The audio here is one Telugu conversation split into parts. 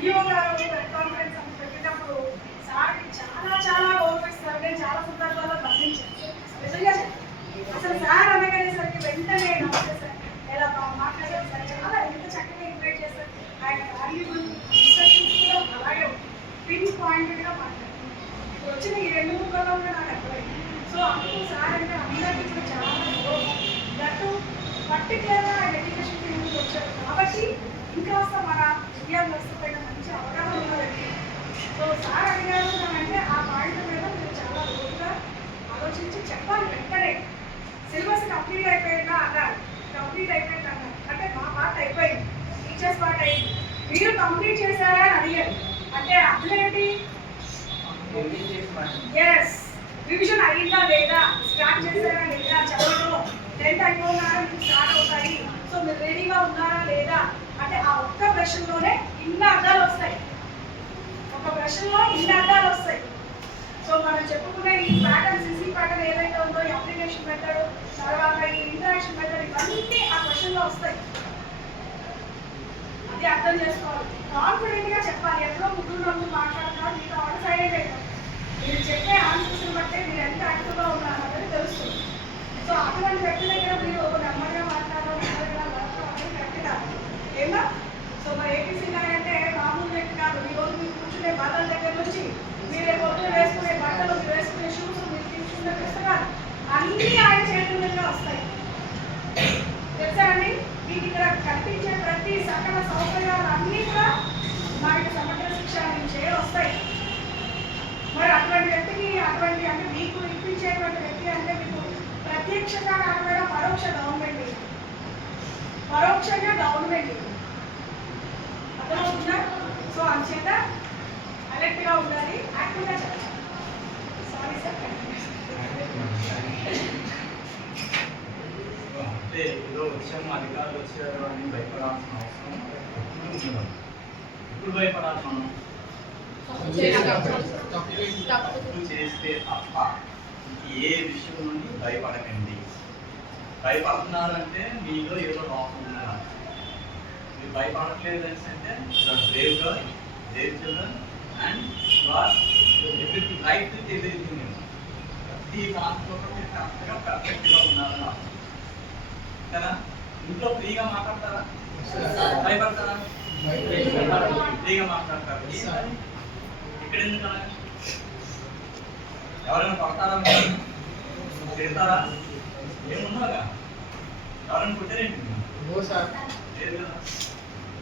సార్ ఈఓ గారు వెబ్ కాన్ఫరెన్స్ అని పెట్టినప్పుడు సార్ చాలా చాలా గౌరవిస్తారు. నేను చాలా సందర్భాల్లో గమనించాను నిజంగా అసలు సార్ అనగానేసరికి వెంటనే నమస్తే సార్. ఎలా బా- మాట్లాడారు సార్. చాలా ఎంత చక్కగా ఇన్వైట్ చేస్తారు ఆయన వాల్యూబుల్ ఇన్స్ట్రక్షన్స్ కూడా అలాగే పిన్ పాయింటెడ్గా మాట్లాడారు. ఇప్పుడు వచ్చిన ఈ రెండు ముక్కల్లో కూడా నాకు అర్థమైంది. సో అందుకు సార్ అంటే అందరికీ కూడా చాలా గౌరవం. దట్టు పర్టికులర్గా ఆయన ఎడ్యుకేషన్ ఫీల్డ్కి వచ్చారు కాబట్టి ఇంకాస్త మన విద్యా వ్యవస్థ పైన మంచి అవగాహన ఉన్న సో సార్ అడిగారు అంటే ఆ పాయింట్ మీద మీరు చాలా లోతుగా ఆలోచించి చెప్పాలి వెంటనే. సిలబస్ కంప్లీట్ అయిపోయిందా అన్నారు. కంప్లీట్ అయిపోయింది అన్నారు. అంటే మా పార్ట్ అయిపోయింది. టీచర్స్ పార్ట్ అయింది. మీరు కంప్లీట్ చేశారా అని అడిగారు. అంటే అర్థం ఎస్ రివిజన్ అయిందా లేదా? స్టార్ట్ చేశారా లేదా? చదవడం టెన్త్ అయిపోయినారా మీకు స్టార్ట్ అవుతాయి. సో మీరు రెడీగా ఉన్నారా లేదా? అంటే ఆ ఒక్క ప్రశ్నలోనే ఇన్ని అర్థాలు వస్తాయి. ఒక ప్రశ్నలో ఇన్ని అర్థాలు వస్తాయి. సో మనం చెప్పుకునే ఈ ప్యాటర్న్ సిసి ప్యాటర్న్ ఏదైతే ఉందో ఈ అప్లికేషన్ మెథడ్ తర్వాత ఈ ఇంటరాక్షన్ మెథడ్ ఇవన్నీ ఆ క్వశ్చన్లో వస్తాయి. అది అర్థం చేసుకోవాలి. కాన్ఫిడెంట్గా చెప్పాలి. ఎవరో ముగ్గురు నమ్ము మాట్లాడుతున్నారు మీకు ఆడ సైలెంట్ అయిపోతుంది మీరు చెప్పే ఆన్సర్స్ బట్టే మీరు ఎంత యాక్టివ్గా ఉన్నారు అనేది తెలుస్తుంది. సో అటువంటి వ్యక్తి దగ్గర మీరు నెమ్మదిగా మాట్లాడడం నెమ్మదిగా మాట్లాడడం అనేది కరెక్ట్ కాదు ఏమా సో మరి ఏపీసీ గారు అంటే మామూలు వ్యక్తి కాదు ఈ రోజు మీరు కూర్చునే బాధల దగ్గర నుంచి మీరు పొద్దున వేసుకునే బట్టలు మీరు వేసుకునే షూస్ మీరు తీసుకునే పుస్తకాలు అన్నీ ఆయన చేతుల మీదుగా వస్తాయి తెలుసా అండి మీకు ఇక్కడ కనిపించే ప్రతి సకల సౌకర్యాలు అన్నీ కూడా మనకి సమగ్ర శిక్ష నుంచే వస్తాయి మరి అటువంటి వ్యక్తికి అటువంటి అంటే మీకు ఇప్పించేటువంటి వ్యక్తి అంటే మీకు ప్రత్యక్షంగా కాకుండా పరోక్ష గవర్నమెంట్. పరోక్షంగా గవర్నమెంట్. అర్థమవుతుందా సో అంచేత అలర్ట్గా ఉండాలి యాక్టివ్గా చెప్పాలి సారీ సార్ అంటే ఏదో వచ్చాము అధికారులు వచ్చారు అని భయపడాల్సిన అవసరం. ఇప్పుడు భయపడాల్సిన చేస్తే తప్ప ఏ విషయం నుండి భయపడకండి. భయపడుతున్నారంటే మీలో ఏదో లోపం ఉన్నారు మీరు భయపడట్లేదు అంటే brave girl brave children and you are everything right with everything ప్రతి దాంట్లో మీరు కరెక్ట్గా పర్ఫెక్ట్గా ఉన్నారని అర్థం. కదా? ఇంట్లో ఫ్రీగా మాట్లాడతారా? భయపడతారా? ఫ్రీగా మాట్లాడతారు? ఇక్కడ ఎందుకు? ఎవరైనా పడతారా మీరు? తిడతారా ఏమున్నాగా ఎవరైనా? లేదు కదా.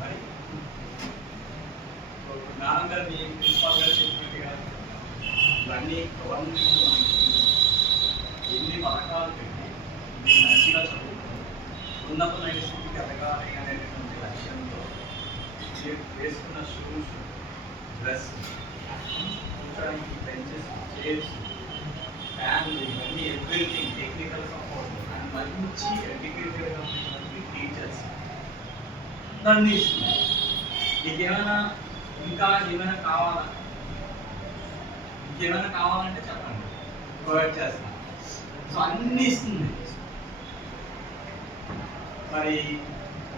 మరి? సో, జ్ఞానం గారు మీ ప్రిన్సిపాల్ గారు చెప్పినట్టుగా ఇవన్నీ గవర్నమెంట్ ఎన్ని పథకాలు పెట్టి మీరు మంచిగా చదువుతారు ఉన్నతమైన స్థితికి ఎదగాలి అనేటువంటి లక్ష్యంతో మీరు వేసుకున్న షూస్ డ్రెస్ కూర్చోడానికి బెంచెస్ చైర్స్ ఫ్యామిలీ ఇవన్నీ ఎవ్రీథింగ్ టెక్నికల్ సపోర్ట్ అండ్ మంచి ఎడ్యుకేటెడ్గా ఉన్నటువంటి టీచర్స్ అందరినీ ఇస్తుంది మీకు ఇంకా ఏమైనా కావాలా? ఇంకేమైనా కావాలంటే చెప్పండి. ప్రొవైడ్ చేస్తాం. సో అన్ని ఇస్తుంది. మరి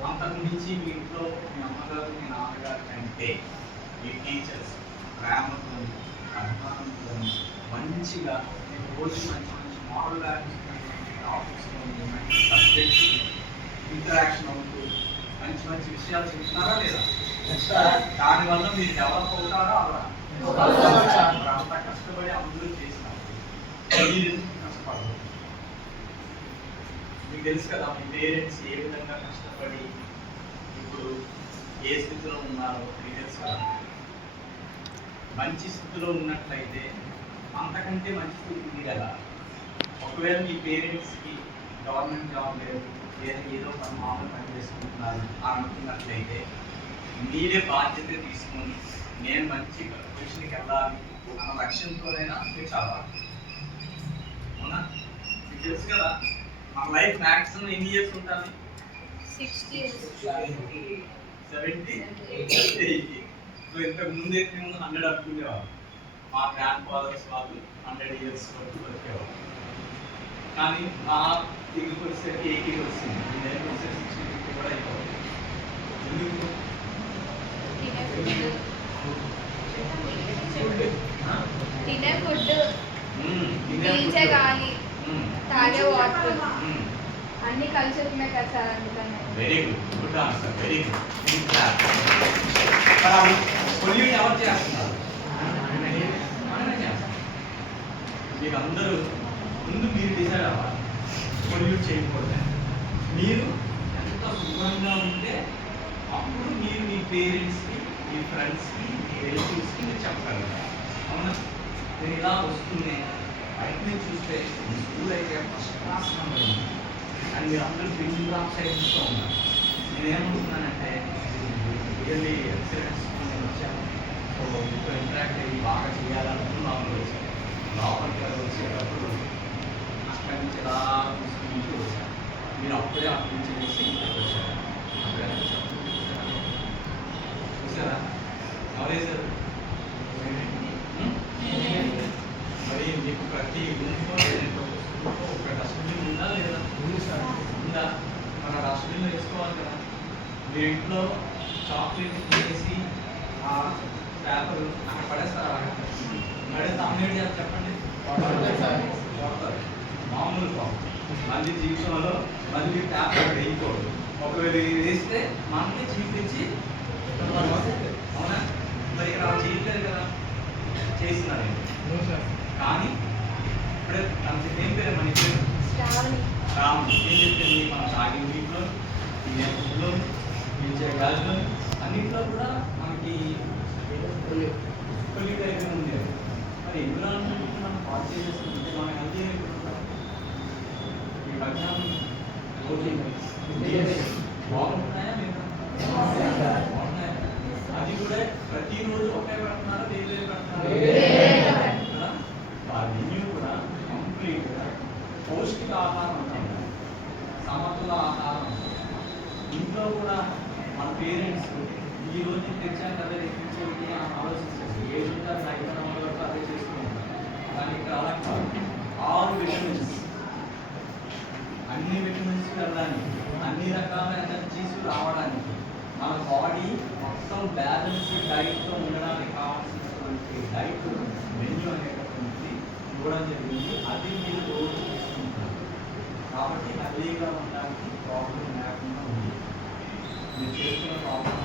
అంతకు మించి మీ ఇంట్లో మీ అమ్మగారు మీ నాన్నగారు కంటే మీ టీచర్స్ ప్రేమతో మంచిగా రోజు మంచి మంచి మోడల్ టాపిక్స్లో మంచి సబ్జెక్ట్స్ ఇంటరాక్షన్ అవుతూ మంచి మంచి విషయాలు చెప్తున్నారా లేదా? దానివల్ల మీరు డెవలప్ అవుతారా? మరి అంత కష్టపడి అందరూ చేసినారు. మీరు కష్టపడరు? మీకు తెలుసు కదా మీ పేరెంట్స్ ఏ విధంగా కష్టపడి ఇప్పుడు ఏ స్థితిలో ఉన్నారో మీకు తెలుసు కదా. మంచి స్థితిలో ఉన్నట్లయితే అంతకంటే మంచి స్థితికి మీరు ఎలా ఒకవేళ మీ పేరెంట్స్కి గవర్నమెంట్ జాబ్ లేదు లేదా ఏదో పని మామూలు పని చేసుకుంటున్నారు అని అనుకున్నట్లయితే మీరే బాధ్యత తీసుకొని నేను మంచి పొజిషన్కి వెళ్ళాలి అన్న లక్ష్యంతోనైనా మీరు చదవాలి అవునా? మీకు తెలుసు కదా మన లైఫ్ మ్యాక్సిమం ఎన్ని ఇయర్స్ ఉంటుంది? Seventy eighty. సో ఇంతకు ముందు అయితే ముందు హండ్రెడ్ అనుకునేవారు మా గ్రాండ్ ఫాదర్స్ వాళ్ళు హండ్రెడ్ ఇయర్స్ వరకు బతికేవారు కానీ మా దగ్గరికి వచ్చేసరికి ఎయిటీ వచ్చింది ఈ దగ్గరికి వచ్చేసరికి సిక్స్టీ ఫిఫ్టీ కూడా అయిపోతుంది ఎందుకు ఆ? తినే ఫుడ్ మ్మ్. ఇదే పీల్చే ఫుడ్. గాలి మ్మ్. తాగే వాటర్ మ్మ్. అన్ని కలిసి ఉన్నాయి కదా సార్ అందుకనే very good good answer very good pollute ఎవరు చేస్తున్నారు? మీరు అందరూ ముందు మీరు డిసైడ్ అవ్వాలి. పొల్యూట్ చేయకూడదు మీరు ఎంత శుభ్రంగా ఉంటే అప్పుడు మీరు మీ పేరెంట్స్కి మీ ఫ్రెండ్స్కి మీ రిలేటివ్స్కి మీరు చెప్పగలరు. అవునా? నేను ఇలా వస్తూనే బయట నుంచి చూస్తే స్కూల్ అయితే ఫస్ట్ క్లాస్ కనబడింది అండ్ మీరు అందరూ బిల్డింగ్ ఆఫ్ సైడ్స్తో ఉన్నారు. నేనేమనుకున్నానంటే స్కూల్ నేను వచ్చాను సో మీతో ఇంటరాక్ట్ అయ్యి బాగా చేయాలనుకున్నాను వచ్చాను లోపలికి వెళ్ళి వచ్చేటప్పుడు అక్కడి నుంచి ఇలా చూసుకుంటూ వచ్చాను మీరు అప్పుడే అక్కడి నుంచి వేసి ఇక్కడికి వచ్చారు. చూసారా? చూసారా నవలేశారు మరి మీకు ప్రతి లేదంటే ఒక డస్ట్బిన్ ఉందా లేదా? ఉందా మన డస్ట్బిన్లో వేసుకోవాలి కదా. మీరు ఇంట్లో చాక్లెట్ వేసి ఆ పేపర్ అక్కడ పడేస్తారా పడే తమ్ముడు చేస్తారు చెప్పండి. మామూలు పాపం. మళ్ళీ జీవితంలో మళ్ళీ పేపర్ వేయకూడదు. ఒకవేళ ఇది వేస్తే మనకి చూపించి అవునా? మరి ఇక్కడ చేయట్లేదు కదా. చేస్తున్నారు. కానీ ఇప్పుడే తన చెప్పి ఏం పేరు? మన పేరు శ్రావణి. రామ్ ఏం చెప్పింది? మన తాగే వీటిలో తినే ఫుడ్లో పీల్చే గాలిలో అన్నింటిలో కూడా మనకి పొల్యూట్ అయిపోయి ఉంది. మరి ఎన్విరాన్మెంట్ మనం పాటు చేసేస్తుంటే మనం హెల్తీ ఈ పక్షాన్ని బాగుంటున్నాయా లేదా? బాగున్నాయా అది కూడా ప్రతిరోజు ఒకే పెడుతున్నారా? వేరే పెడుతున్నారా? వేరే కదా? ఆ మెన్యూ కూడా కంప్లీట్గా పౌష్టిక ఆహారం అంటాం. సమతుల ఆహారం అంటాం. ఇంట్లో కూడా మన పేరెంట్స్ ఈ రోజు ఇది తెచ్చాను కదా రేపు అని ఆలోచిస్తుంది ఏ విధంగా సాయంత్రం వరకు అదే చేస్తూ ఉంటారు కానీ ఆరు విటమిన్స్ అన్ని విటమిన్స్ వెళ్ళడానికి అన్ని రకాల ఎనర్జీస్ రావడానికి మన బాడీ మొత్తం బ్యాలెన్స్ డైట్తో ఉండడానికి కావాల్సినటువంటి డైట్ మెన్యూ అనేటటువంటిది ఇవ్వడం జరిగింది. అది మీరు రోజు తీసుకుంటారు. కాబట్టి హెల్దీగా ఉండడానికి ప్రాబ్లం లేకుండా ఉంది మీరు చేస్తున్న ప్రాబ్లం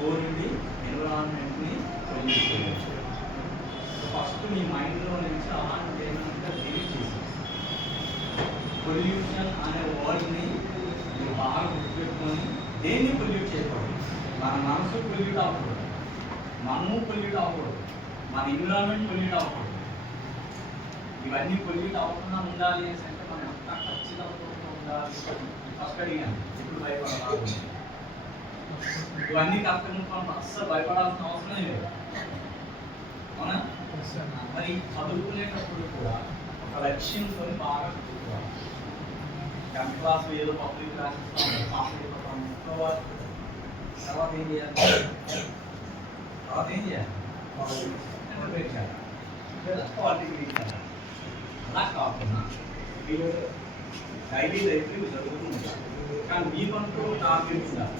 అంతా ఎన్విరాన్మెంట్ని పొల్యూట్ చేయవచ్చు ఫస్ట్ మీ మైండ్లో నుంచి అలాంటి ఏమైనా డిలీట్ చేసి పొల్యూషన్ అనే వర్డ్ని మీరు బాగా గుర్తుపెట్టుకొని దేన్ని పొల్యూట్ చేయకూడదు? మన మనసు పొల్యూట్ అవ్వకూడదు. మనము పొల్యూట్ అవ్వకూడదు. మన ఎన్విరాన్మెంట్ పొల్యూట్ అవ్వకూడదు. ఇవన్నీ పొల్యూట్ అవ్వకుండా ఉండాలి అని అంటే మనం ఎంత ఖచ్చితంగా ఉండాలి? ఫస్ట్ అడిగాను. ఇప్పుడు భయపడాలి ఇవన్నీ కాకుండా మనం అస్సలు భయపడాల్సిన అవసరం లేదు అవునా మరి చదువుకునేటప్పుడు కూడా ఒక లక్ష్యంతో బాగా చదువుకోవాలి టెన్త్ క్లాస్ ఏదో పబ్లిక్ క్లాసెస్ పాస్ అయిపోతాం తర్వాత తర్వాత ఏం చేయాలి తర్వాత ఏం చేయాలి ఇంటర్మీడియట్ చేయాలి లేదా పాలిటెక్నిక్ చేయాలి అలా కాకుండా మీరు డైలీ లైఫ్లో చదువుతూ ఉంటారు కానీ మీకంటూ టార్గెట్ ఉండాలి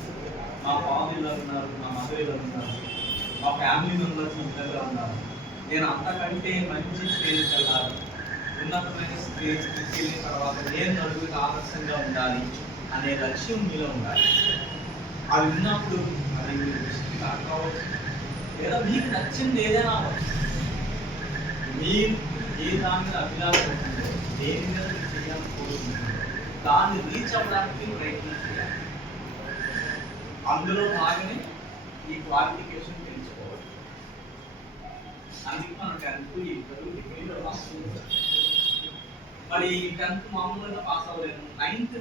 మా ఫాదర్ ఉన్నారు మా మదర్ ఇలా ఉన్నారు మా ఫ్యామిలీ మెంబర్స్ ఇంట్లో ఉన్నారు నేను అంతకంటే మంచి స్టేజ్కి వెళ్ళాలి. ఉన్నతమైన స్టేజ్ తీసుకెళ్ళిన తర్వాత నేను నలుగురికి ఆదర్శంగా ఉండాలి అనే లక్ష్యం మీలో ఉండాలి. అవి ఉన్నప్పుడు అది మీరు దృష్టి కావచ్చు లేదా మీకు నచ్చింది ఏదైనా అవ్వచ్చు. మీరు ఏ దాని మీద అభిలాష దేని మీద మీరు చేయాలని కోరుకుంటుందో దాన్ని రీచ్ అవ్వడానికి ప్రయత్నం చేయాలి. అందులో భాగమే ఈ క్వాలిఫికేషన్ తెలుసుకోవాలి. అందుకే మనం టెన్త్ ఇంటర్ డిగ్రీలో రాస్తుంది మరి టెన్త్ మామూలుగా పాస్ అవ్వలేదు. నైన్త్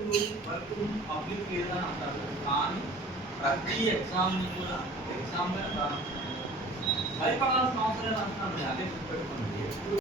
వరకు పబ్లిక్ లేదని అంటారు. కానీ ప్రతి ఎగ్జామ్ని కూడా ఎగ్జామ్ మీద భయపడాల్సిన అవసరం లేదు అంటున్నాను. అదే